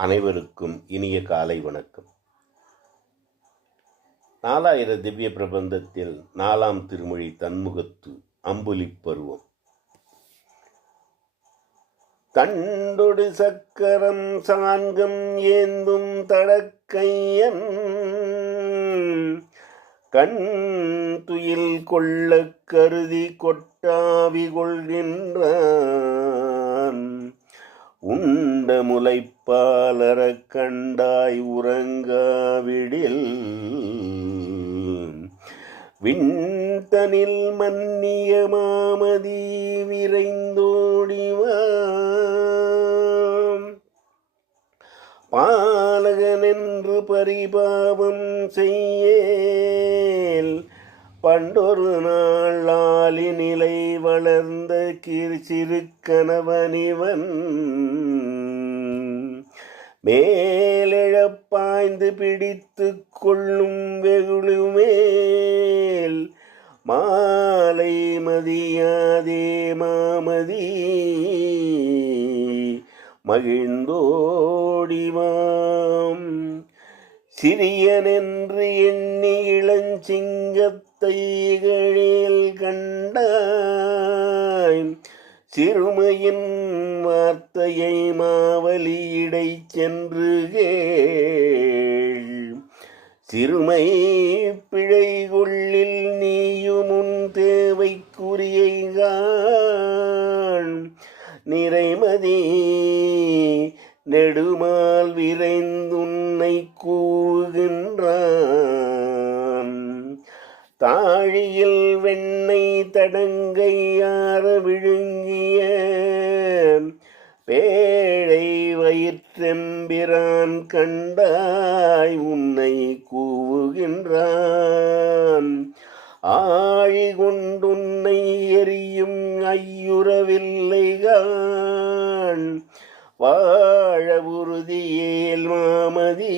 அனைவருக்கும் இனிய காலை வணக்கம். நாலாயிர திவ்ய பிரபந்தத்தில் நாலாம் திருமொழி தன்முகத்து அம்புலிப் பருவம். தண்டொடு சக்கரம் சாங்கம் ஏந்தும் தடக்கையன். கண் துயில் கொள்ளக் கருதி கொட்டாவி கொள்கின்றான். உண்ட முளைப்பாலரக் கண்டாய் உறங்காவிடில். விண்தனில் மன்னிய மாமதி விரைந்தோடிவாம் பாலகனென்று பரிபாவம் செய்யேல். பண்டொரு நாள் ஆலி நிலை வளர்ந்த கீர் சிறு கணவனிவன் மேலெழப் பிடித்து கொள்ளும் வெகுளுமேல். மாலை மதியாதே மாமதி. மகிழ்ந்தோடிவாம் சிறியனென்று எண்ணி இளஞ்சிங்கத்தை இகழேல் கண்டாய் சிறுமையின் வார்த்தையை மாவலியிடை சென்று கேள். சிறுமை பிழை கொள்ளில் நீயுமுன் தேவைக்குரியை நிறைமதி நெடுமால் விரைந்துன்னை கூகின்றான் தாழியில் வெண்ணெய் தடங்கையார விழுங்கிய பேழை வயிற்றெம்பிரான் கண்டாய் உன்னை கூவுகின்றான். ஆழி கொண்டுன்னை எரியும் ஐயுறவில்லைகான். வாழ உறுதியேல் மாமதி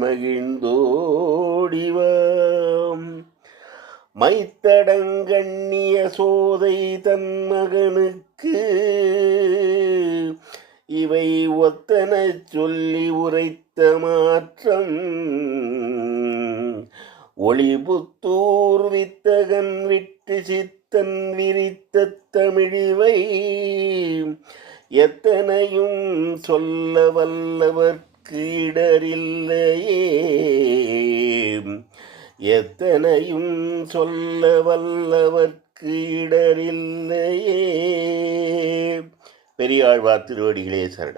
மகிழ்ந்தோடிவா மைத்தடங்கண்ணிய சோதை தன் மகனுக்கு இவை ஒத்தன சொல்லி உரைத்த மாற்றம். ஒளிபுத்தூர் வித்தகன் விட்டு சித்தன் விரித்த தமிழிவை எத்தனையும் சொல்ல வல்லவர்க்கு இடரில்லையே. எத்தனையும் சொல்ல வல்லவர்க்கு இடரில்லையே. பெரியாழ்வார் திருவடிகளே சரணம்.